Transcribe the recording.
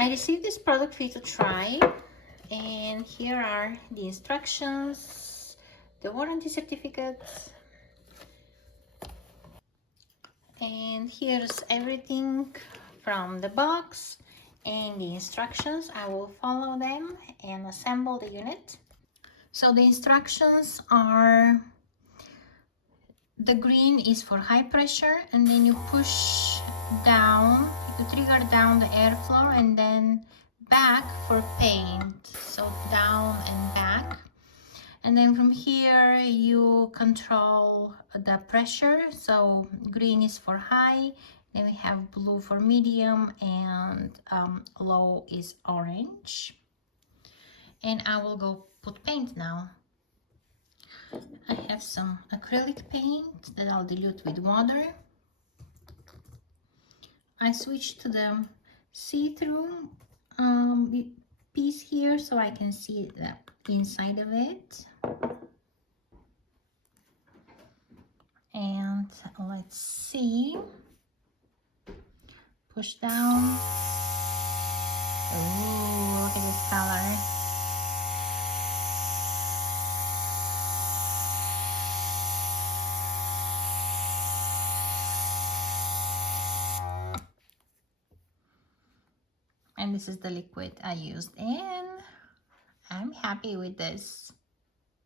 I received this product for you to try, and here are the instructions, the warranty certificates, and here's everything from the box and the instructions. I will follow them and assemble the unit. So the instructions are, the green is for high pressure, and then you push down, you trigger down the airflow, and then back for paint. So down and back. And then from here you control the pressure. So green is for high, then we have blue for medium, and low is orange. And I will go put paint now. I have some acrylic paint that I'll dilute with water. I switched to the see-through piece here so I can see the inside of it. And let's see. Push down. Ooh, look at this color. And this is the liquid I used, and I'm happy with this.